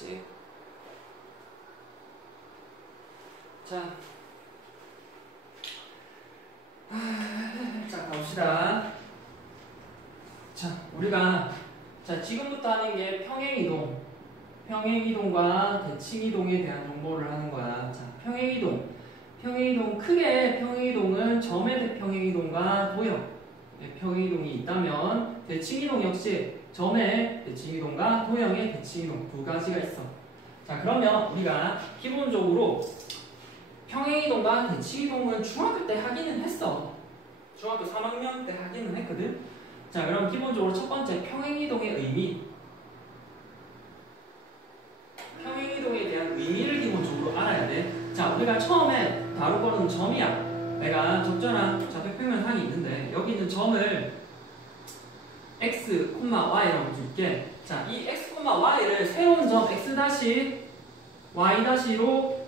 있지. 자, 가봅시다. 자, 우리가 지금부터 하는 게 평행이동과 대칭이동에 대한 정보를 하는 거야. 자, 평행이동 크게 평행이동은 점의 대평행이동과 도형의 평행이동이 있다면 대칭이동 역시 점의 대칭이동과 도형의 대칭이동 두 가지가 있어. 자, 그러면 우리가 기본적으로 평행이동과 대칭이동은 중학교 때 하기는 했어. 중학교 3학년 때 하기는 했거든. 자, 그럼 기본적으로 첫 번째 평행이동의 의미. 평행이동에 대한 의미를 기본적으로 알아야 돼. 자, 우리가 처음에 다룰 거는 점이야. 내가 적절한 좌표평면상이 있는데 여기 있는 점을 x, y라고 줄게. 자, 이 x, y를 새로운 점 x-y-로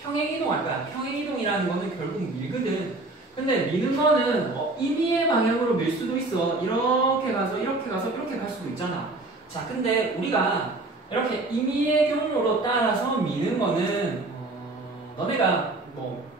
평행이동할 거야. 평행이동이라는 거는 결국 밀거든. 근데 미는 거는 임의의 방향으로 밀 수도 있어. 이렇게 가서 이렇게 가서 이렇게 갈 수도 있잖아. 자, 근데 우리가 이렇게 임의의 경로로 따라서 미는 거는 너네가 뭐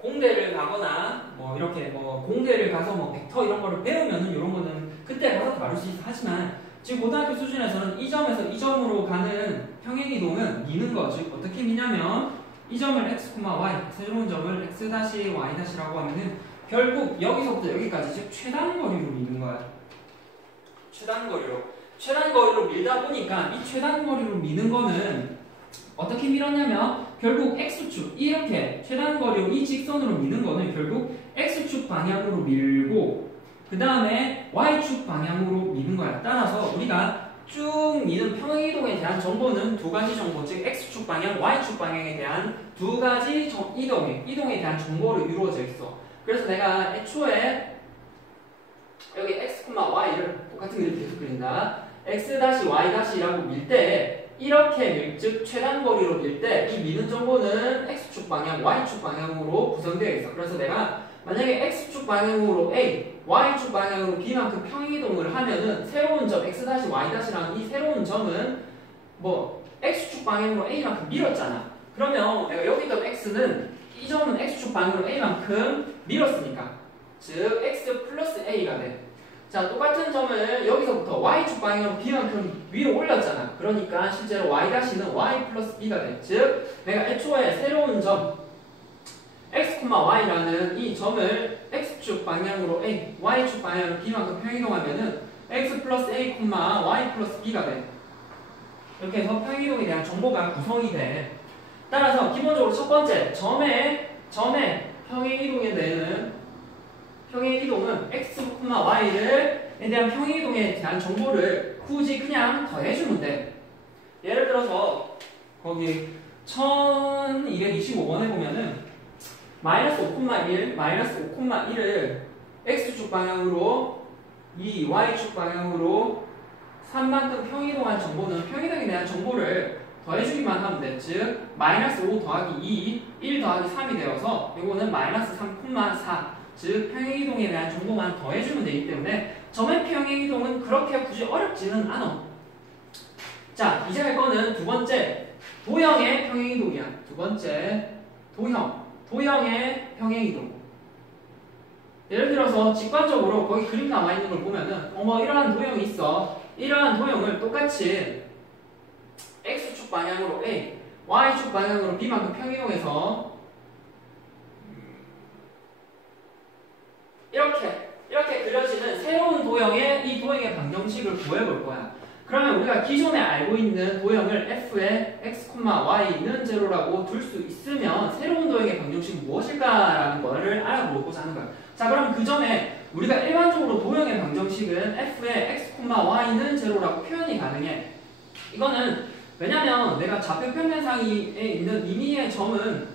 공대를 가거나 뭐 이렇게 뭐 공대를 가서 뭐 벡터 이런 거를 배우면은 이런 거는 그때 가서 다룰 수 있어. 하지만 지금 고등학교 수준에서는 이 점에서 이 점으로 가는 평행이동은 미는 거. 즉 어떻게 미냐면 이 점을 x, y, 새로운 점을 x-y-라고 하면은 결국 여기서부터 여기까지 즉 최단거리로 미는 거야. 최단거리로 밀다 보니까 이 최단거리로 미는 거는 어떻게 밀었냐면 결국 x축 이렇게 최단거리로 이 직선으로 미는 거는 결국 x축 방향으로 밀고 그 다음에 y축 방향으로 미는 거야. 따라서 우리가 쭉 미는 평행이동에 대한 정보는 두 가지 정보, 즉 x축 방향, y축 방향에 대한 두 가지 이동에 대한 정보로 이루어져 있어. 그래서 내가 애초에 여기 x, y를 똑같은 그림 계속 그린다. x-y-라고 밀 때 이렇게 밀, 즉 최단거리로 밀 때 이 미는 정보는 x축 방향, y축 방향으로 구성되어 있어. 그래서 내가 만약에 x축 방향으로 a, y축 방향으로 b만큼 평행이동을 하면은 새로운 점 x-y-라는 이 새로운 점은 뭐 x축 방향으로 a만큼 밀었잖아. 그러면 내가 여기 있던 x는 이 점은 x축 방향으로 a만큼 밀었으니까 즉 x 플러스 a가 돼. 자, 똑같은 점을 여기서부터 y축 방향으로 b만큼 위로 올렸잖아. 그러니까 실제로 y-는 y 플러스 b가 돼. 즉 내가 애초에 새로운 점 x, y라는 이 점을 x축 방향으로 a, y축 방향으로 b만큼 평행이동하면은 x 플러스 a, y 플러스 b가 돼. 이렇게 해서 평행이동에 대한 정보가 구성이 돼. 따라서 기본적으로 첫 번째 점의 평행이동에 대한 평행이동은 x, y에 대한 평행이동에 대한 정보를 굳이 그냥 더해주면 돼. 예를 들어서 거기 1225번에 보면은 마이너스 5,1을 x축 방향으로 2, y축 방향으로 3만큼 평이동한 정보는 평이동에 대한 정보를 더해주기만 하면 돼. 즉 마이너스 5 더하기 2, 1 더하기 3이 되어서 이거는 마이너스 3,4 즉 평행이동에 대한 정보만 더해주면 되기 때문에 점의 평행이동은 그렇게 굳이 어렵지는 않아. 자, 이제 할 거는 두 번째 도형의 평행이동이야. 두 번째 도형의 평행이동. 예를 들어서 직관적으로 거기 그림 나와 있는 걸 보면은 이러한 도형이 있어. 이러한 도형을 똑같이 x축 방향으로 a, y축 방향으로 b만큼 평행이동해서 이렇게 그려지는 새로운 도형의 이 도형의 방정식을 구해볼 거야. 그러면 우리가 기존에 알고 있는 도형을 f의 x, y는 제로라고 둘 수 있으면 새로운 도형의 방정식은 무엇일까라는 거를 알아보고자 하는 거야. 자, 그럼 그 전에 우리가 일반적으로 도형의 방정식은 f의 x, y는 제로라고 표현이 가능해. 이거는 왜냐면 내가 좌표 평면상에 있는 임의의 점은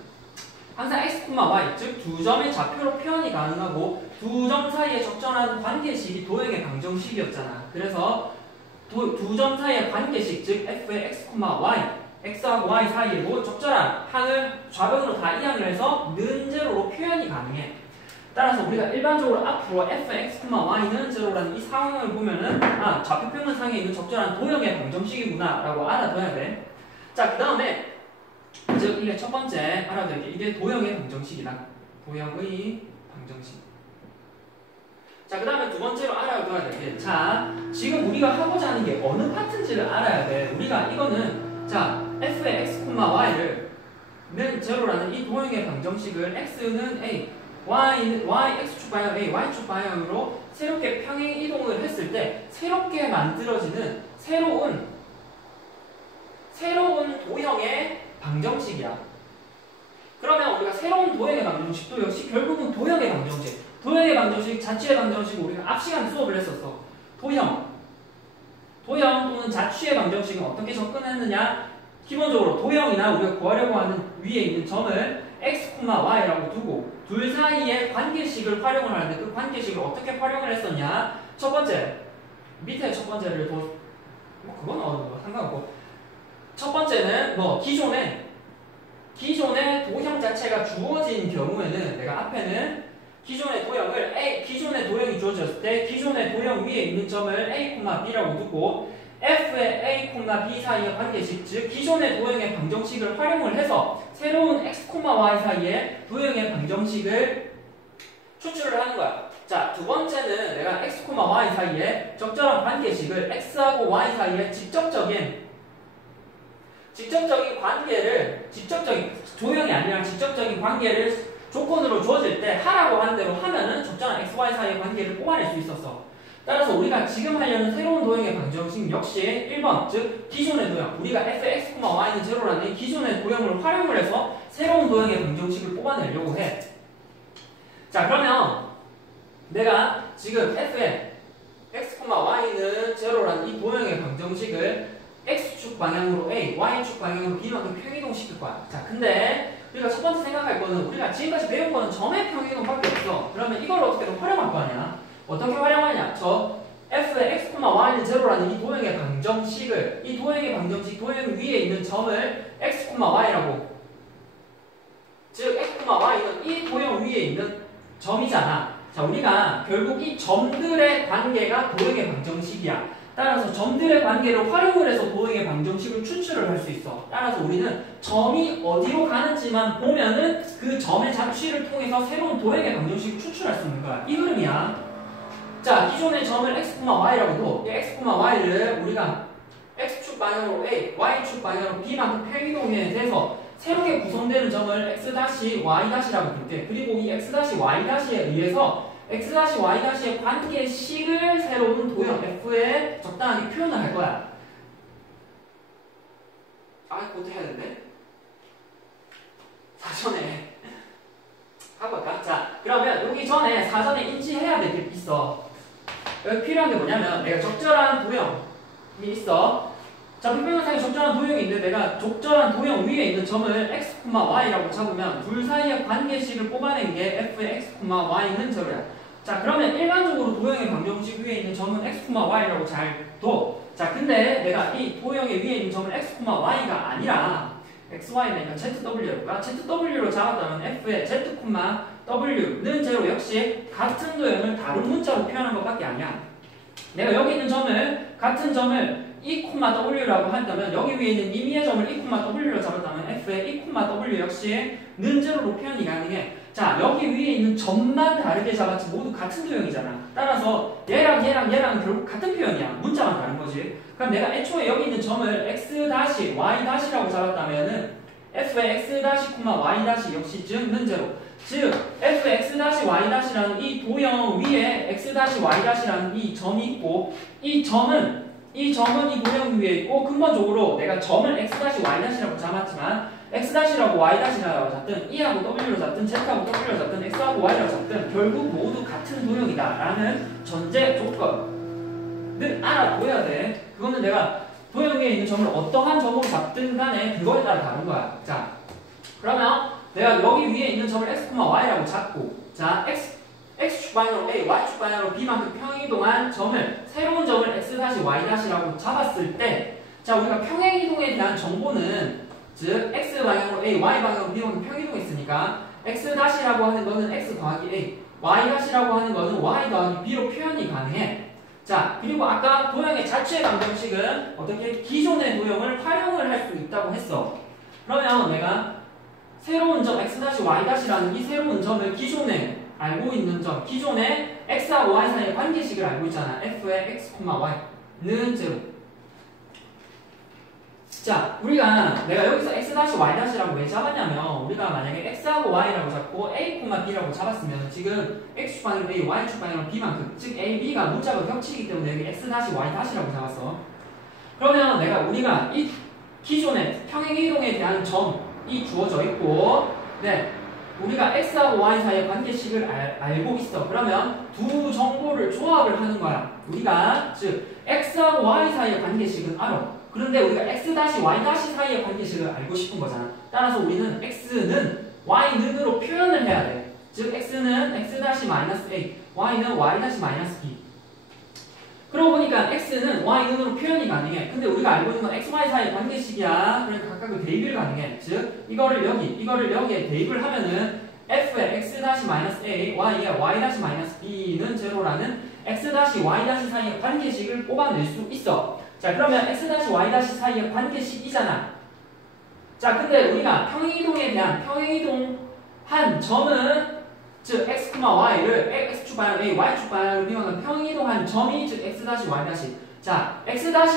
항상 x, y, 즉 두 점의 좌표로 표현이 가능하고 두 점 사이에 적절한 관계식이 도형의 방정식이었잖아. 그래서 두 점 사이의 관계식, 즉 f의 x, y, x하고 y 사이에 적절한 항을 좌변으로 다 이항을 해서 는 제로로 표현이 가능해. 따라서 우리가 일반적으로 앞으로 fx, y는 제로라는 이 상황을 보면은 좌표평면상에 있는 적절한 도형의 방정식이구나 라고 알아둬야 돼. 자, 그 다음에 즉 이게 첫 번째 알아둬야 돼. 이게 도형의 방정식이다. 도형의 방정식. 자, 그 다음에 두 번째로 알아둬야 될 게, 자, 지금 우리가 하고자 하는 게 어느 파트인지를 알아야 돼. 우리가 이거는, 자, f의 x, y를 는 제로라는 이 도형의 방정식을 x는 a, x축 방향 a, y축 방향으로 새롭게 평행 이동을 했을 때 새롭게 만들어지는 새로운 도형의 방정식이야. 그러면 우리가 새로운 도형의 방정식도 역시 결국은 도형의 방정식. 도형의 방정식, 자취의 방정식은 우리가 앞 시간 수업을 했었어. 도형 또는 자취의 방정식은 어떻게 접근했느냐? 기본적으로 도형이나 우리가 구하려고 하는 위에 있는 점을 x, y라고 두고 둘 사이의 관계식을 활용을 하는데 그 관계식을 어떻게 활용을 했었냐? 첫 번째, 밑에 첫 번째를 그건 상관없고 첫 번째는 기존의 도형 자체가 주어진 경우에는 내가 앞에는 기존의 도형이 주어졌을 때 기존의 도형 위에 있는 점을 a, b라고 두고 f의 a, b 사이의 관계식, 즉 기존의 도형의 방정식을 활용을 해서 새로운 x, y 사이의 도형의 방정식을 추출을 하는 거야. 자, 두 번째는 내가 x, y 사이에 적절한 관계식을 x하고 y 사이에 직접적인 관계를 도형이 아니라 직접적인 관계를 조건으로 주어질 때 하라고 하는 대로 하면은 적절한 x, y 사이의 관계를 뽑아낼 수 있었어. 따라서 우리가 지금 하려는 새로운 도형의 방정식 역시 1번, 즉 기존의 도형, 우리가 fx, y는 제로라는 기존의 도형을 활용을 해서 새로운 도형의 방정식을 뽑아내려고 해. 자, 그러면 내가 지금 f의 x, y는 제로라는 이 도형의 방정식을 x축 방향으로 a, y축 방향으로 b만큼 평이동시킬 거야. 자, 근데 우리가 첫 번째 생각할 거는 우리가 지금까지 배운 거는 점의 평이동밖에 없어. 그러면 이걸 어떻게든 활용할 거 아니야? 어떻게 활용하냐? 저 f의 x, y는 제로라는 이 도형의 방정식을 도형 위에 있는 점을 x, y라고, 즉 x, y는 이 도형 위에 있는 점이잖아. 자, 우리가 결국 이 점들의 관계가 도형의 방정식이야. 따라서 점들의 관계를 활용을 해서 도형의 방정식을 추출을 할 수 있어. 따라서 우리는 점이 어디로 가는지만 보면은 그 점의 자취를 통해서 새로운 도형의 방정식을 추출할 수 있는 거야. 이 흐름이야. 자, 기존의 점을 x, y라고 둬. 이 x, y를 우리가 x축 방향으로 a, y축 방향으로 b만큼 평이동에 대해서 새롭게 구성되는 점을 x-y-라고 볼게. 그리고 이 x-y-에 의해서 x-y-의 관계식을 새로운 도형 f에 적당하게 표현을 할 거야. 그것도 해야 되는데? 사전에 하고 갈까? 자, 그러면 여기 전에 사전에 인지해야 될 게 있어. 여기 필요한 게 뭐냐면 내가 적절한 도형이 있어. 자, 평면상에 적절한 도형이 있는데 내가 적절한 도형 위에 있는 점을 x, y라고 잡으면 둘 사이의 관계식을 뽑아낸 게 f의 x, y는 제로야. 자, 그러면 일반적으로 도형의 방정식 위에 있는 점은 x, y라고 잘 둬. 자, 근데 내가 이 도형의 위에 있는 점을 x, y가 아니라 xy니까 zw가 zw로 잡았다면 f의 z, w는 제로 역시 같은 도형을 다른 문자로 표현한 것밖에 아니야. 내가 여기 있는 점을 같은 점을 e, w라고 한다면 여기 위에 있는 임의의 점을 e, w로 잡았다면 f의 e, w 역시 는 제로로 표현이 가능해. 자, 여기 위에 있는 점만 다르게 잡았지 모두 같은 도형이잖아. 따라서 얘랑 결국 같은 표현이야. 문자만 다른 거지. 그럼 내가 애초에 여기 있는 점을 x-y-라고 잡았다면은 f의 x-, y- 역시 즉 는 제로. 즉 fx-y-라는 이 도형 위에 x-y-라는 이 점이 있고 이 점은 이 도형 위에 있고 근본적으로 내가 점을 x-y-라고 잡았지만 x-라고 y-라고 잡든 e하고 w로 잡든 z하고 w로 잡든 x하고 y라고 잡든 결국 모두 같은 도형이다 라는 전제 조건을 알아둬야 돼. 그거는 내가 도형 위에 있는 점을 어떠한 점으로 잡든 간에 그거에 따라 다른 거야. 자, 그러면 내가 여기 위에 있는 점을 x, y라고 잡고 자, x축 방향으로 a, y축 방향으로 b만큼 평행이동한 점을 새로운 점을 x-y-라고 잡았을 때 자, 우리가 평행이동에 대한 정보는 즉 x 방향으로 a, y 방향으로 b만큼 평행이동했으니까 x-라고 하는 거는 x 더하기 a, y''이라고 하는 거는 y 더하기 b로 표현이 가능해. 자, 그리고 아까 도형의 자체 방정식은 어떻게 기존의 도형을 활용을 할 수 있다고 했어. 그러면 내가 새로운 점 x-y'라는 이 새로운 점을 기존에 알고 있는 점, 기존에 x하고 y 사이의 관계식을 알고 있잖아. f의 x, y는 0. 자, 내가 여기서 x-y'라고 왜 잡았냐면, 우리가 만약에 x하고 y라고 잡고 a, b라고 잡았으면 지금 x축방향으로 a, y축방향으로 b만큼, 즉 a, b가 문자가 겹치기 때문에 여기 x-y'라고 잡았어. 그러면 우리가 이 기존의 평행이동에 대한 점이 주어져 있고, 네, 우리가 x하고 y 사이의 관계식을 알고 있어. 그러면 두 정보를 조합을 하는 거야. 우리가 즉 x하고 y 사이의 관계식은 알아. 그런데 우리가 x-y 사이의 관계식을 알고 싶은 거잖아. 따라서 우리는 x는 y는으로 표현을 해야 돼. 즉 x는 x-a, y는 y-b. 그러고 보니까 x는 y는으로 표현이 가능해. 근데 우리가 알고 있는 건 x, y 사이의 관계식이야. 그러니까 각각의 대입을 가능해. 즉 이거를 여기에 대입을 하면은 f의 x-a, y의 y-b는 제로라는 x-y 사이의 관계식을 뽑아낼 수 있어. 자, 그러면 x-y 사이의 관계식이잖아. 자, 근데 우리가 평행이동한 점은 즉 x, y를 x축방향 a, y축방향으로 비워놓은 평행이동한 점이 즉 x-y. 자, x-y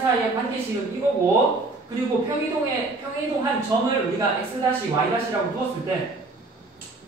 사이의 관계식은 이거고, 그리고 평행이동한 점을 우리가 x-y'라고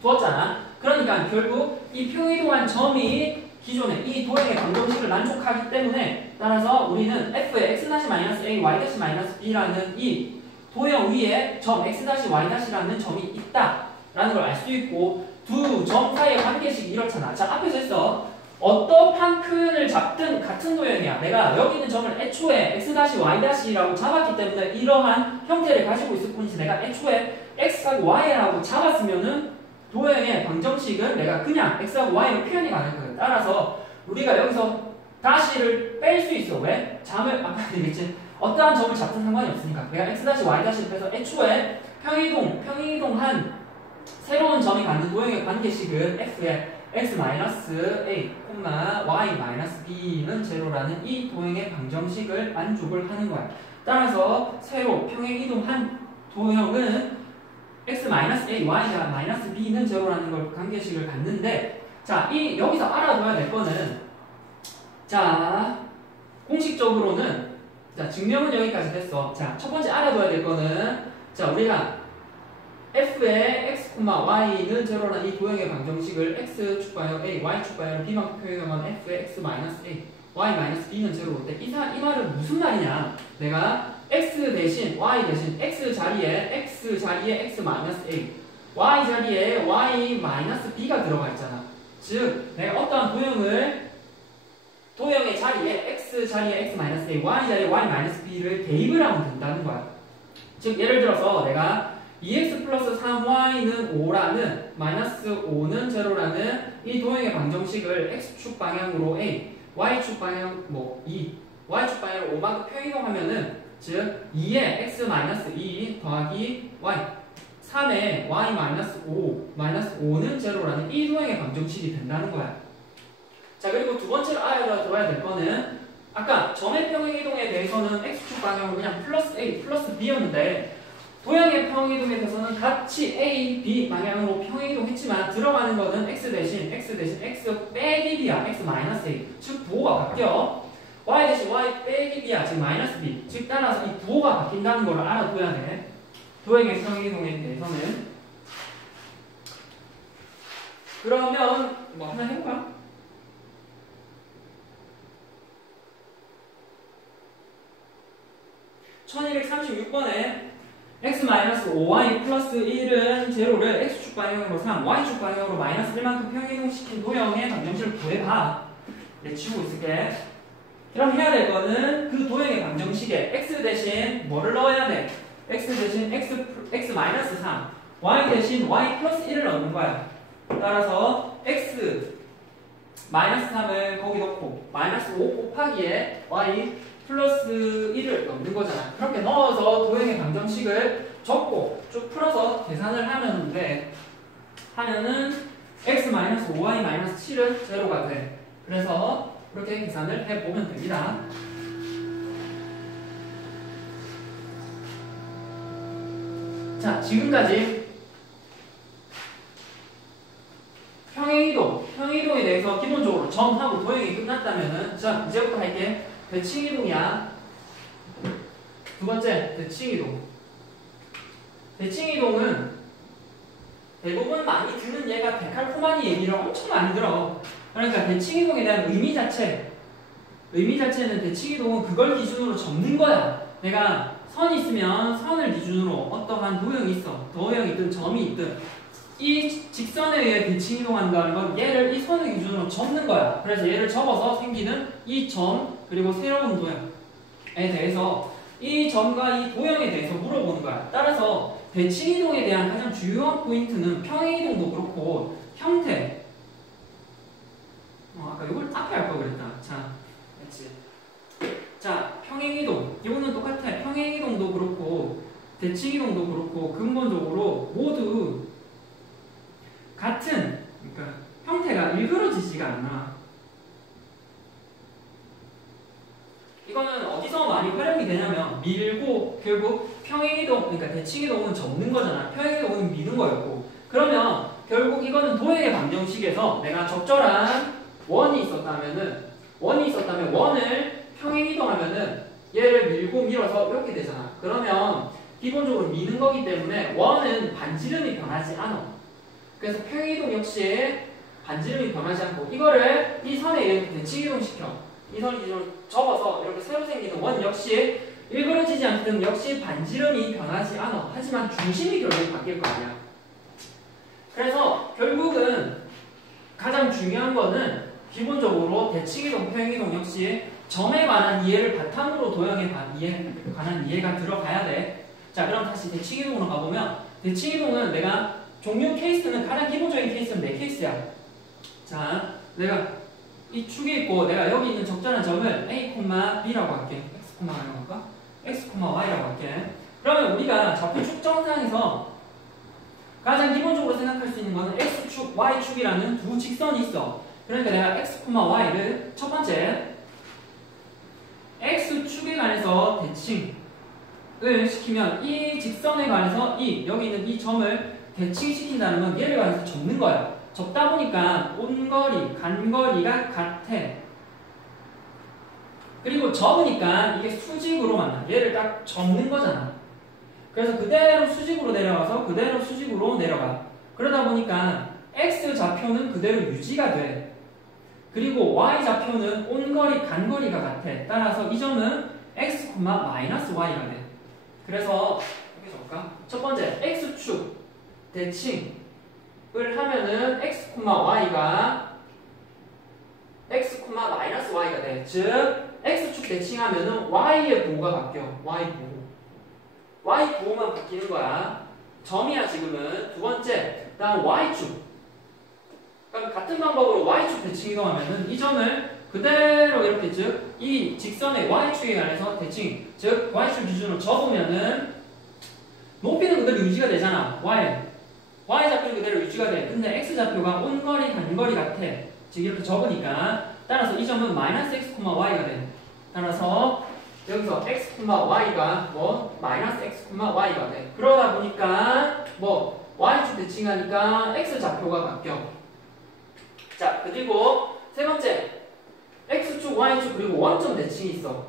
두었잖아. 그러니까 결국 이 평행이동한 점이 기존의 이 도형의 방정식을 만족하기 때문에, 따라서 우리는 f의 x-a, y-b라는 이 도형 위에 점 x-y'라는 점이 있다라는 걸 알 수 있고, 두 점 사이의 관계식이 이렇잖아. 자, 앞에서 했어. 어떠한 표현을 잡든 같은 도형이야. 내가 여기 있는 점을 애초에 x-y'라고 잡았기 때문에 이러한 형태를 가지고 있을 뿐이지, 내가 애초에 x하고 y라고 잡았으면은 도형의 방정식은 내가 그냥 x하고 y로 표현이 가능하거든. 따라서 우리가 여기서 다시를 뺄 수 있어. 왜? 아까 얘기했지. 어떠한 점을 잡든 상관이 없으니까. 내가 x-y'를 빼서 애초에 평행이동한 새로운 점이 갖는 도형의 관계식은 f의 x-a, y-b는 제로라는 이 도형의 방정식을 만족을 하는 거야. 따라서 새로 평행이동한 도형은 x-a, y-b는 제로라는 걸 관계식을 갖는데, 자, 여기서 알아둬야 될 거는, 자, 공식적으로는, 자, 증명은 여기까지 됐어. 자, 첫 번째 알아둬야 될 거는, 자, 우리가 f의 x, y는 제로라는 이 도형의 방정식을 x축방향 a, y축방향 b만 표현하면 f의 x-a, y-b는 제로일 때, 이 말은 무슨 말이냐? 내가 x 대신 y 대신 x 자리에 x-a, y 자리에 y-b가 들어가 있잖아. 즉 내가 어떠한 도형의 자리에 x 자리에 x-a, y 자리에 y-b를 대입을 하면 된다는 거야. 즉 예를 들어서 내가 2x 플러스 3y는 5라는 -5는 제로라는 이 도형의 방정식을 x축 방향으로 a, y축 방향 2, y축 방향으로 5만큼 평이동하면은 즉 2에 x-2 더하기 y, 3에 y-5, -5는 제로라는 이 도형의 방정식이 된다는 거야. 자, 그리고 두 번째로 알아둬야 될 거는, 아까 점의 평행이동에 대해서는 x축 방향으로 그냥 플러스 a, 플러스 b였는데, 도형의 평행이동에 대해서는 같이 a, b 방향으로 평행이동했지만 들어가는 거는 x 대신 x 빼기 b야, x-a. 즉 부호가 바뀌어. y 대신 y 빼기 b야, 즉 마이너스 b. 즉 따라서 이 부호가 바뀐다는 걸 알아둬야 돼. 도형의 평행이동에 대해서는. 그러면 뭐 하나 해볼까? (1236번에) x-5y 플러스 1은 제로를 x축 방향으로 3, y축 방향으로 마이너스 1만큼 평행이동시킨 도형의 방정식을 구해봐. 내치고 있을게. 그럼 해야 될 거는 그 도형의 방정식에 x 대신 뭐를 넣어야 돼? x 대신 x-3, y 대신 y 플러스 1을 넣는 거야. 따라서 x-3을 거기 넣고 -5 곱하기에 y 플러스 1을 넣는 거잖아. 그렇게 넣어서 도형의 방정식을 적고 쭉 풀어서 계산을 하면 돼. 하면은 x-5y-7은 제로가 돼. 그래서 그렇게 계산을 해보면 됩니다. 자, 지금까지 평행이동에 대해서 기본적으로 점하고 도형이 끝났다면은, 자, 이제부터 할게. 대칭이동이야. 두 번째, 대칭이동. 대칭이동은 대부분 많이 듣는 얘가 데칼코마니 얘기를 엄청 많이 들어. 그러니까 대칭이동에 대한 의미 자체는 대칭이동은 그걸 기준으로 접는 거야. 내가 선이 있으면 선을 기준으로 어떠한 도형이 있어. 도형이 있든 점이 있든 이 직선에 의해 대칭이동한다는 건 얘를 이 선을 기준으로 접는 거야. 그래서 얘를 접어서 생기는 이 점 그리고 새로운 도형에 대해서 이 점과 이 도형에 대해서 물어보는 거야. 따라서 대칭이동에 대한 가장 주요한 포인트는 평행이동도 그렇고 형태. 아까 이걸 앞에 할 걸 그랬다. 자, 됐지. 자, 평행이동. 이거는 똑같아. 평행이동도 그렇고 대칭이동도 그렇고 근본적으로 모두 같은, 그러니까 형태가 일그러지지가 않아. 이거는 어디서 많이 활용이 되냐면 밀고 결국 평행이동, 그러니까 대칭이동은 접는 거잖아. 평행이동은 미는 거였고. 그러면 결국 이거는 도형의 방정식에서 내가 적절한 원이 있었다면 원을 평행이동하면은 얘를 밀고 밀어서 이렇게 되잖아. 그러면 기본적으로 미는 거기 때문에 원은 반지름이 변하지 않아. 그래서 평행이동 역시 반지름이 변하지 않고 이거를 이 선에 의해 대칭이동 시켜. 이 선 기준으로 접어서 이렇게 새로 생기는 원 역시 일그러지지 않든 역시 반지름이 변하지 않아. 하지만 중심이 결국 바뀔 거 아니야. 그래서 결국은 가장 중요한 거는 기본적으로 대칭이동, 평행이동 역시 점에 관한 이해를 바탕으로 도형에 관한 이해가 들어가야 돼. 자, 그럼 다시 대칭이동으로 가보면 대칭이동은 내가 종류 케이스는 가장 기본적인 케이스는 네 케이스야. 자, 내가 이 축이 있고 내가 여기 있는 적절한 점을 A, B라고 할게. X, Y라고 할까? X, Y라고 할게. 그러면 우리가 좌표 축정상에서 가장 기본적으로 생각할 수 있는 거는 X축, Y축이라는 두 직선이 있어. 그러니까 내가 X, Y를 첫 번째 X축에 관해서 대칭을 시키면 이 직선에 관해서 여기 있는 이 점을 대칭시킨다는 건 얘를 관해서 접는 거야. 접다 보니까 온거리, 간거리가 같아. 그리고 접으니까 이게 수직으로 만나. 얘를 딱 접는 거잖아. 그래서 그대로 수직으로 내려가서 그대로 수직으로 내려가. 그러다 보니까 X 좌표는 그대로 유지가 돼. 그리고 Y 좌표는 온거리, 간거리가 같아. 따라서 이 점은 X, Y가 돼. 그래서 이렇게 적을까? 첫 번째, X축 대칭을 하면은 X, Y가 돼. 즉, X축 대칭하면은 Y의 부호가 바뀌어. Y 부호만 바뀌는 거야. 점이야, 지금은. 두 번째, 다음 Y축. 그럼 같은 방법으로 Y축 대칭 이동하면은 이 점을 그대로 이렇게, 즉, 이 직선의 Y축에 관해서 대칭, 즉, Y축 기준으로 접으면은 높이는 그대로 유지가 되잖아. Y 좌표는 그대로 유지가 돼. 근데 X 좌표가 온거리, 간거리 같아. 즉, 이렇게 접으니까. 따라서 이 점은 마이너스 X, Y가 돼. 따라서 여기서 X, Y가 마이너스 X, Y가 돼. 그러다 보니까 Y축 대칭하니까 X 좌표가 바뀌어. 자, 그리고 세 번째, X축, Y축, 그리고 원점 대칭이 있어.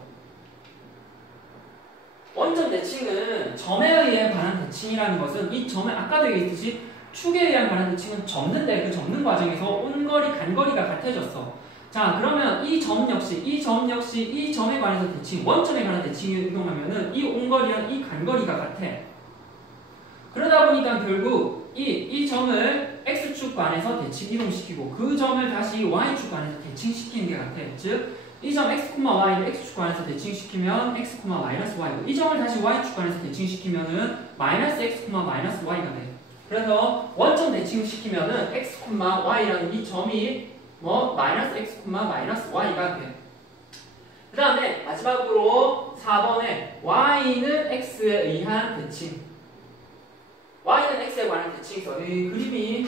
원점 대칭은 점에 의해 관한 대칭이라는 것은 이 점에 아까도 얘기했듯이 축에 의한 관한 대칭은 접는데 그 접는 과정에서 온거리, 간거리가 같아졌어. 자, 그러면 이 점 역시 이 점에 관해서 대칭, 원점에 관한 대칭을 이동하면은 이 온거리랑 이 간거리가 같아. 그러다 보니까 결국 이 점을 X축 관에서 대칭 이동시키고 그 점을 다시 Y축 관에서 대칭시키는 게 같아. 즉, 이 점 X, Y를 X축 관에서 대칭시키면 X, Y고 이 점을 다시 Y축 관에서 대칭시키면은 마이너스 X, Y가 돼. 그래서 원점 대칭시키면은 X, Y라는 이 점이 마이너스 X, Y가 돼. 그 다음에 마지막으로 4번에 Y는 X에 의한 대칭. Y는 X에 관한 대칭이 있어. 이 그림이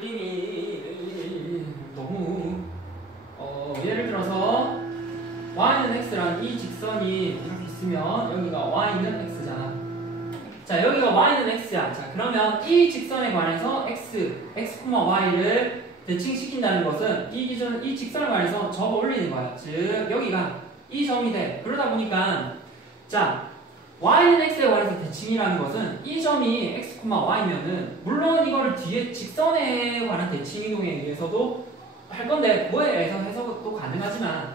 그림이 너무 예를 들어서 y는 x라는 이 직선이 이렇게 있으면 여기가 y는 x잖아. 자, 여기가 y는 x야. 자, 그러면 이 직선에 관해서 x, y를 대칭시킨다는 것은 이 직선에 관해서 접어 올리는 거야. 즉, 여기가 이 점이 돼. 그러다 보니까 자, y는 x에 관해서 대칭이라는 것은 이 점이 x, y면은 물론 이거를 뒤에 직선에 관한 대칭 이동에 의해서도 할 건데 그거에 의해서 해석도 가능하지만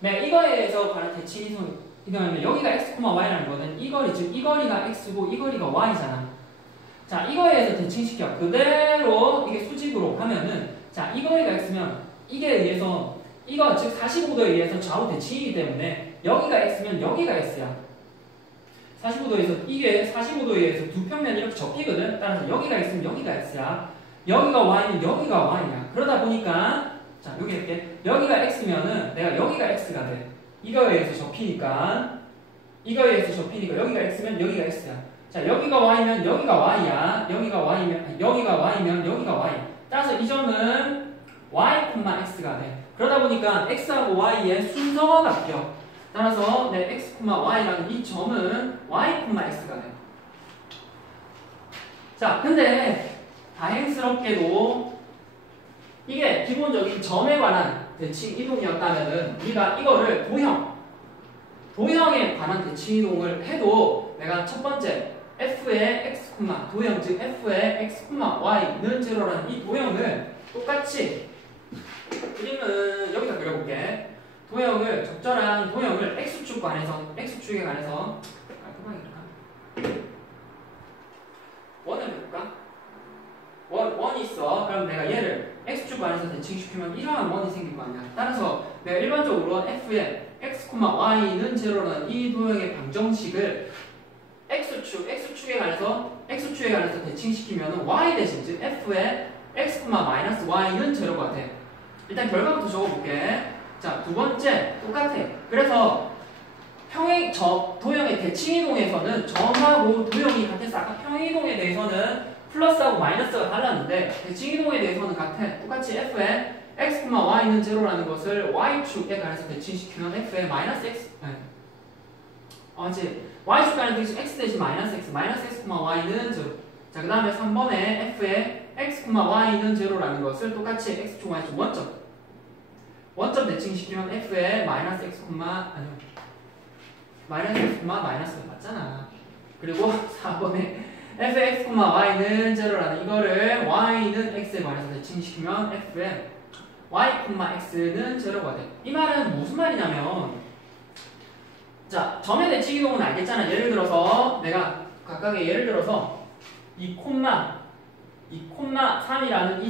네, 이거에 의해서 관한 대칭 이동하면 여기가 x, y라는 거는 이 거리, 즉 이 거리가 x고 이 거리가 y잖아. 자, 이거에 의해서 대칭시켜. 그대로 이게 수직으로 하면은 자, 이 거리가 x면 이게 의해서 이거 즉 45도에 의해서 좌우 대칭이기 때문에 여기가 x면 여기가 x야. 45도에서 이게 45도에 의해서 두 평면이 이렇게 접히거든. 따라서 여기가 x면 여기가 x야. 여기가 y면 여기가 y야. 그러다 보니까 자, 여기 이렇게 여기가 x면은 내가 여기가 x가 돼. 이거에 의해서 접히니까 이거에 의해서 접히니까 여기가 x면 여기가 x야. 자, 여기가 y면 여기가 y야. 여기가 y면 여기가 y. 따라서 이 점은 y, x가 돼. 그러다 보니까 x하고 y의 순서가 바뀌어. 따라서 내 x, y라는 이 점은 y, x가 돼. 자, 근데 다행스럽게도 이게 기본적인 점에 관한 대칭 이동이었다면은 우리가 이거를 도형에 관한 대칭 이동을 해도 내가 첫 번째 f의 x, 도형 즉 f의 x, y는 제로라는 이 도형을 똑같이 그림은 여기다 그려볼게. 도형을 적절한 도형을 x축에 관해서 깔끔하게 그릴까? 원을 해볼까? 원이 있어. 그럼 내가 얘를 x축 관해서 대칭시키면 이러한 원이 생길 거 아니야. 따라서 내가 일반적으로 f의 x, y는 제로라는 이 도형의 방정식을 x축에 관해서 대칭시키면 y 대신 즉 f의 x, y는 제로가 돼. 일단 결과부터 적어볼게. 자, 두 번째 똑같아. 그래서 도형의 대칭이동에서는 점하고 도형이 같아서 아까 평행이동에 대해서는 플러스하고 마이너스가 달랐는데 대칭이동에 대해서는 같아. 똑같이 f의 x, y는 제로라는 것을 y축에 관해서 대칭시키면 f의 마이너스 x y축 관해서 대칭 x 대신 마이너스 x, y는 제로. 자, 그 다음에 3번에 f의 x, y는 제로라는 것을 똑같이 x축, y축 원점 대칭시키면 f의 마이너스 x, 마이너스가 맞잖아. 그리고 4번에 f의 x, y는 제로라는 이거를 y는 x에 관해서 대칭시키면 f의 y, x는 제로가 돼. 이 말은 무슨 말이냐면 자, 점의 대칭 이동은 알겠잖아. 예를 들어서 내가 각각의 예를 들어서 2,3이라는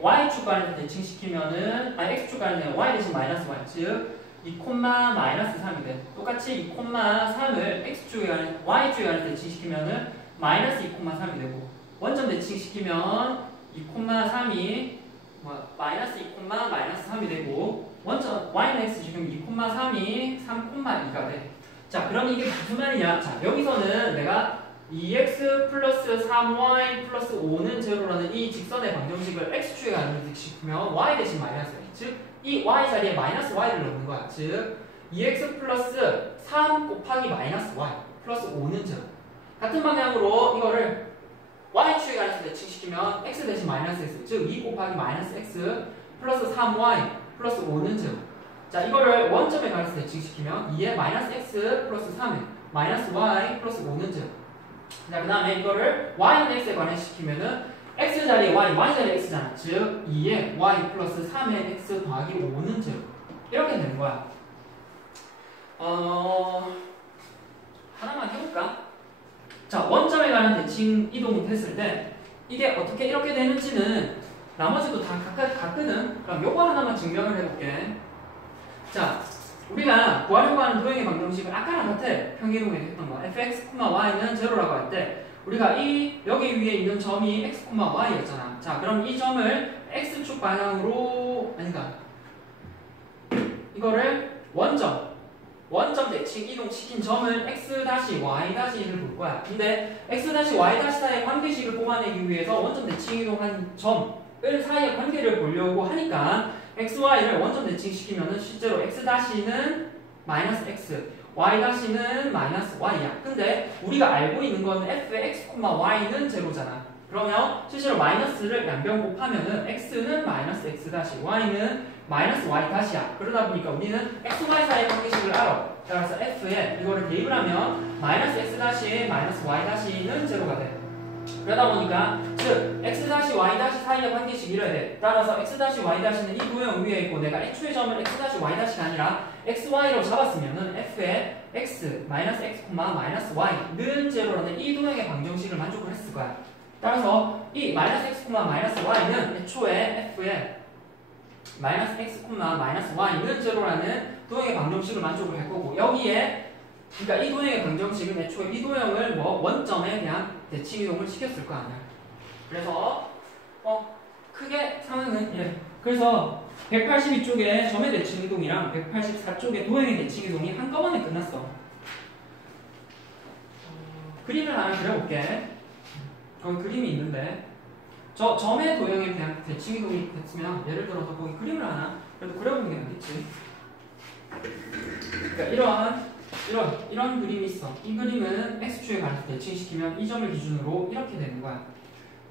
y축 관에서 대칭시키면은 x축 관에서 y 대신 마이너스 y 즉 2,-3이 돼. 똑같이 2,3을 y축에 관해서 대칭시키면은 마이너스 2,3이 되고 원점 대칭시키면 2,3이 마이너스 2,-3이 되고 원점 y는 x 지금 2,3이 3,2가 돼. 자, 그럼 이게 무슨 말이냐? 자, 여기서는 내가 2x 플러스 3y 플러스 5는 제로라는 이 직선의 방정식을 x축에 관해서 대칭시키면 y 대신 마이너스 y 즉 이 y 자리에 마이너스 y를 넣는 거야. 즉 2x 플러스 3 곱하기 마이너스 y 플러스 5는 제로. 같은 방향으로 이거를 y축에 관해서 대칭시키면 x 대신 마이너스 x 즉 2 곱하기 마이너스 x 플러스 3y 플러스 5는 제로. 자, 이거를 원점에 관해서 대칭시키면 2에 마이너스 x 플러스 3에 마이너스 y 플러스 5는 제로. 자, 그 다음에 이거를 y는 x에 관해서 시키면은 x 자리에 y 자리에 x잖아. 즉 2에 y 플러스 3의 x 더하기 5는 제로. 이렇게 되는 거야. 하나만 해볼까? 자, 원점에 관한 대칭 이동을 했을 때 이게 어떻게 이렇게 되는지는 나머지도 다 같거든. 그럼 요거 하나만 증명을 해볼게. 자, 우리가 구하려고 하는 도형의 방정식은 아까랑 같아. 평행이동에 했던 거. fx, y는 제로라고 할 때 우리가 여기 위에 있는 점이 x, y였잖아. 자, 그럼 이 점을 x축 방향으로 이거를 원점 원점 대칭 이동시킨 점을 x-y-1을 볼 거야. 근데 x-y- 사이의 관계식을 뽑아내기 위해서 원점 대칭 이동한 점을 사이의 관계를 보려고 하니까 xy를 원점 대칭시키면은 실제로 x-는 마이너스 x, y-는 마이너스 y야. 근데 우리가 알고 있는 건 fx, y는 제로잖아. 그러면 실제로 마이너스를 양변 곱하면은 x는 마이너스 x 다시, y는 마이너스 y 다시야. 그러다 보니까 우리는 x, y 사이의 관계식을 알아. 따라서 f에 이거를 대입을 하면 마이너스 x 다시, 마이너스 y 다시는 제로가 돼. 그러다 보니까 즉 x 다시 y 다시 사이의 관계식이 이래야 돼. 따라서 x 다시 y 다시는 이 도형 위에 있고 내가 애초의 점을 x 다시 y 다시가 아니라 x, y로 잡았으면은 f에 x, 마이너스 x, 마이너스 y는 제로라는 이 도형의 방정식을 만족을 했을 거야. 따라서 이 마이너스 x, 마이너스 y는 애초에 f에 마이너스 x, 마이너스 y는 제로라는 도형의 방정식을 만족을 할 거고 여기에 그러니까 이 도형의 방정식은 애초에 이 도형을 뭐 원점에 대한 대칭 이동을 시켰을 거 아니야. 그래서 크게 상황은 그래서 182쪽에 점의 대칭 이동이랑 184쪽에 도형의 대칭 이동이 한꺼번에 끝났어. 그림을 하나 그려볼게. 거기 그림이 있는데 점의 도형에 대한 대칭 이동이 됐으면 예를 들어서 거기 그림을 하나 그래도 그려보는 게 낫겠지. 그러니까 이런 그림이 있어. 이 그림은 x축에 관해서 대칭시키면 이 점을 기준으로 이렇게 되는 거야.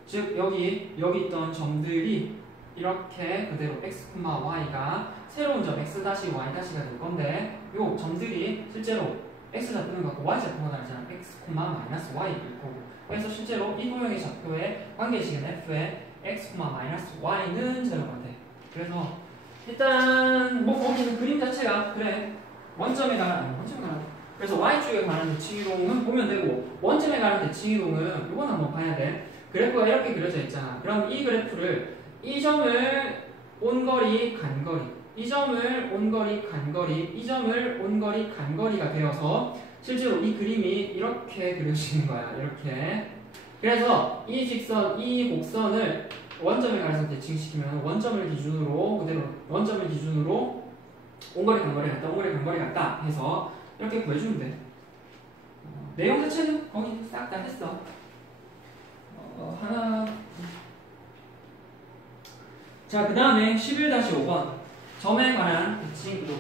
즉 여기 있던 점들이 이렇게 그대로 x, y가 새로운 점 x-y-가 될 건데 요 점들이 실제로 x 좌표는 같고 y 좌표가 다르잖아. x, 마이너스 y일 거고. 그래서 실제로 이 도형의 좌표의 관계식은 f의 x, 마이너스 y는 제로가 돼. 그래서 일단 뭐 거기는 그림 자체가 그래 원점에 관한 그래서 y축에 관한 대칭 이동은 보면 되고 원점에 관한 대칭 이동은 이건 한번 봐야 돼. 그래프가 이렇게 그려져 있잖아. 그럼 이 그래프를 이 점을 온거리 간거리, 이 점을 온거리 간거리, 이 점을 온거리 간거리가 되어서 실제로 이 그림이 이렇게 그려지는 거야. 이렇게. 그래서 이 직선, 이 곡선을 원점에 관해서 대칭시키면 원점을 기준으로 그대로 원점을 기준으로 온거리 간거리 같다, 온거리 간거리 같다 해서 이렇게 구해주면 돼. 내용 자체는 거기 싹 다 했어. 하나. 자, 그 다음에 11-5번. 점에 관한 대칭 이동.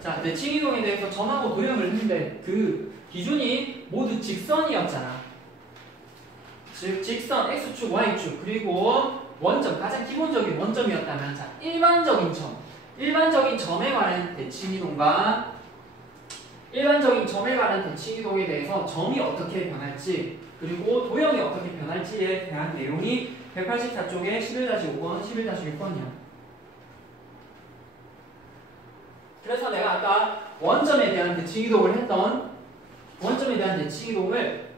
자, 대칭 이동에 대해서 점하고 도형을 했는데 그 기준이 모두 직선이었잖아. 즉, 직선 x축, y축, 그리고 원점, 가장 기본적인 원점이었다면, 자, 일반적인 점에 관한 대칭 이동과 일반적인 점에 관한 대칭 이동에 대해서 점이 어떻게 변할지 그리고 도형이 어떻게 변할지에 대한 내용이 184쪽에 11-5번, 11-6번이야. 그래서 내가 아까 원점에 대한 대칭 이동을 했던 원점에 대한 대칭 이동을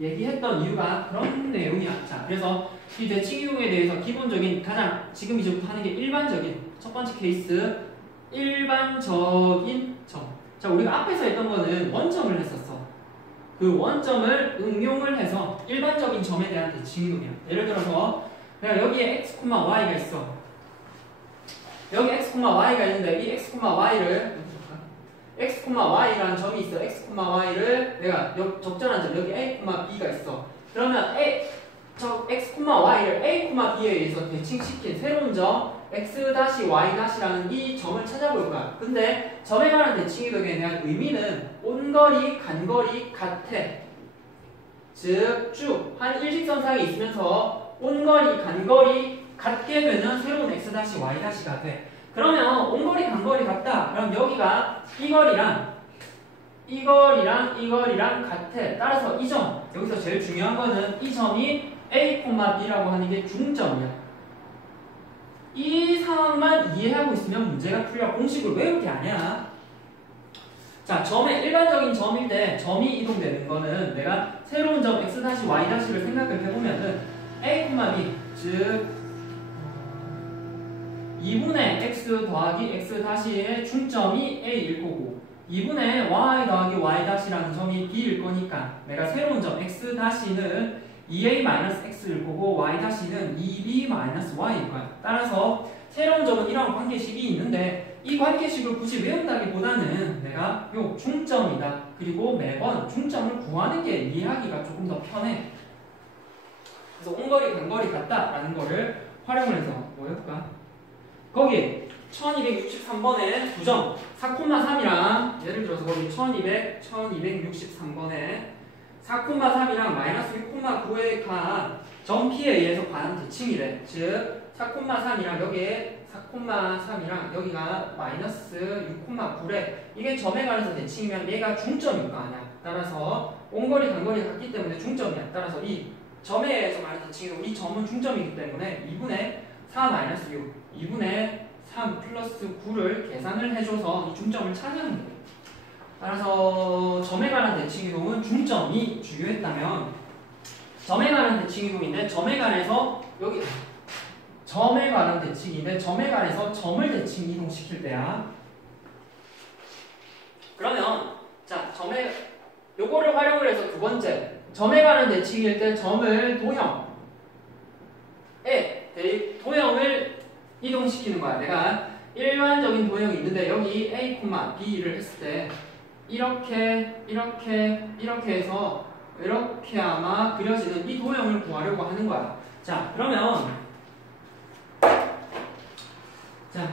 얘기했던 이유가 그런 내용이야. 자, 그래서 이 대칭 이동에 대해서 기본적인 가장 지금 이제부터 하는 게 일반적인 첫 번째 케이스 일반적인 점. 자, 우리가 앞에서 했던 거는 원점을 했었어. 그 원점을 응용을 해서 일반적인 점에 대한 대칭 이동이야. 예를 들어서 내가 여기에 x, y가 있어. 여기 x, y가 있는데 이 x, y를 x, y라는 점이 있어. x, y를 내가 적절한 점 여기 a, b가 있어. 그러면 x, y를 a, b에 의해서 대칭시킨 새로운 점 x-y-라는 이 점을 찾아볼 거야. 근데 점에 관한 대칭 이동에 대한 의미는 온거리, 간거리, 같아. 즉, 쭉 한 일직선상에 있으면서 온거리, 간거리 같게 되면 새로운 x-y-가 돼. 그러면 온거리, 간거리 같다. 그럼 여기가 이 거리랑 같아. 따라서 이 점, 여기서 제일 중요한 거는 이 점이 a, b라고 하는 게 중점이야. 이 상황만 이해하고 있으면 문제가 풀려. 공식을 외울 게 아니야. 자, 점의 일반적인 점일 때 점이 이동되는 거는 내가 새로운 점 x-y-를 생각을 해보면은 a, b, 즉 2분의 x 더하기 x-의 중점이 a일 거고 2분의 y 더하기 y-라는 점이 b일 거니까 내가 새로운 점 x-는 2a-x일 거고 y-는 2b-y일 거야. 따라서 새로운 점은 이런 관계식이 있는데 이 관계식을 굳이 외운다기보다는 내가 요 중점이다. 그리고 매번 중점을 구하는 게 이해하기가 조금 더 편해. 그래서 온거리 간거리 같다라는 거를 활용을 해서 뭐 해볼까? 거기 1263번에 9점 4,3이랑 예를 들어서 거기 1263번에 4,3이랑 마이너스 6,9에 간 점 P에 의해서 관한 대칭이래. 즉 4,3이랑 여기에 4,3이랑 여기가 마이너스 6,9래. 이게 점에 관해서 대칭이면 얘가 중점일 거 아니야. 따라서 온거리 간거리가 같기 때문에 중점이야. 따라서 이 점에 의해서 관한 대칭이고 이 점은 중점이기 때문에 2분의 4 마이너스 6 2분의 3 플러스 9를 계산을 해줘서 이 중점을 찾는 거예요. 따라서 점에 관한 대칭이동은 중점이 중요했다면 점에 관한 대칭이동인데 점에 관해서 여기 점에 관한 대칭인데 점에 관해서 점을 대칭 이동시킬 때야. 그러면 자 점에 요거를 활용을 해서 두 번째 점에 관한 대칭일 때 점을 도형을 이동시키는 거야. 내가 일반적인 도형이 있는데 여기 A, B를 했을 때 이렇게 해서 이렇게 아마 그려지는 이 도형을 구하려고 하는 거야. 자 그러면 자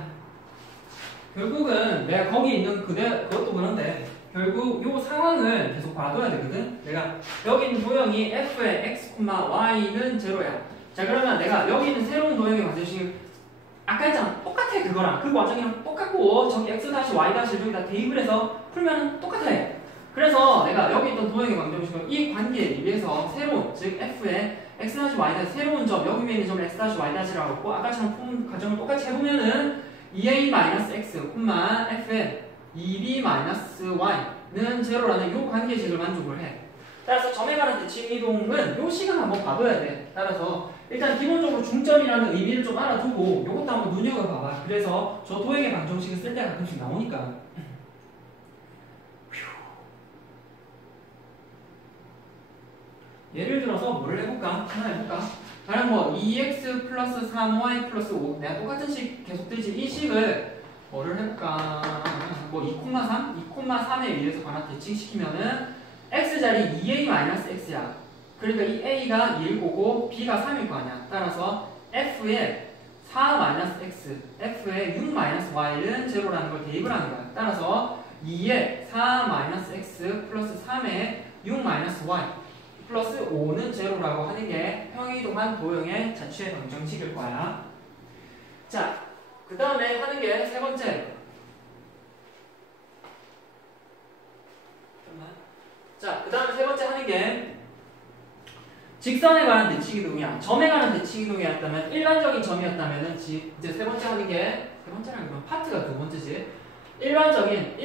결국은 내가 거기 있는 그것도 그런데 결국 요 상황을 계속 봐둬야 되거든. 내가 여기 있는 도형이 f의 x, y는 제로야. 자 그러면 내가 여기 있는 새로운 도형의 관계식 아까 했잖아. 똑같아 그거랑 그 과정이랑 똑같고 저기 x 다시 y 다시 여기다 대입을 해서 풀면 똑같아. 그래서 내가 여기 있던 도형의 방정식은 이 관계에 비해서 새로운 즉 f의 x 다시 y 다시 새로운 점 여기 위에 있는 점을 x 다시 y 다시라고 했고 아까처럼 푼 과정을 똑같이 해보면은 2a-x, f의 2b-y는 제로라는 이 관계식을 만족을 해. 따라서 점에 관한 대칭 이동은 이 식은 한번 봐둬야 돼. 따라서 일단 기본적으로 중점이라는 의미를 좀 알아두고 이것도 한번 눈여겨봐봐. 그래서 저 도형의 방정식을 쓸 때 가끔씩 나오니까. 예를 들어서 뭘 해볼까? 하나 해볼까? 다른 뭐 2x 플러스 3y 플러스 5 내가 똑같은 식 계속 뜨지 이 식을 뭐를 해볼까? 뭐 2,3? 2,3에 의해서 관한 대칭시키면은 x자리 2a-x야. 그러니까 이 a가 2일 거고 b가 3일 거 아니야. 따라서 f의 4-x, f의 6-y는 제로라는 걸 대입을 하는 거야. 따라서 2의 4-x 플러스 3의 6-y 플러스 5는 제로라고 하는 게 평이동한 도형의 자취의 방정식일 거야. 자, 그 다음에 하는 게 세 번째. 자, 그 다음에 세 번째 하는 게 직선에 관한 대칭이동이야. 점에 관한 대칭이동이었다면 일반적인 점이었다면은 이제 세 번째 하는 게 세 번째라는 건 파트가 두 번째지. 일반적인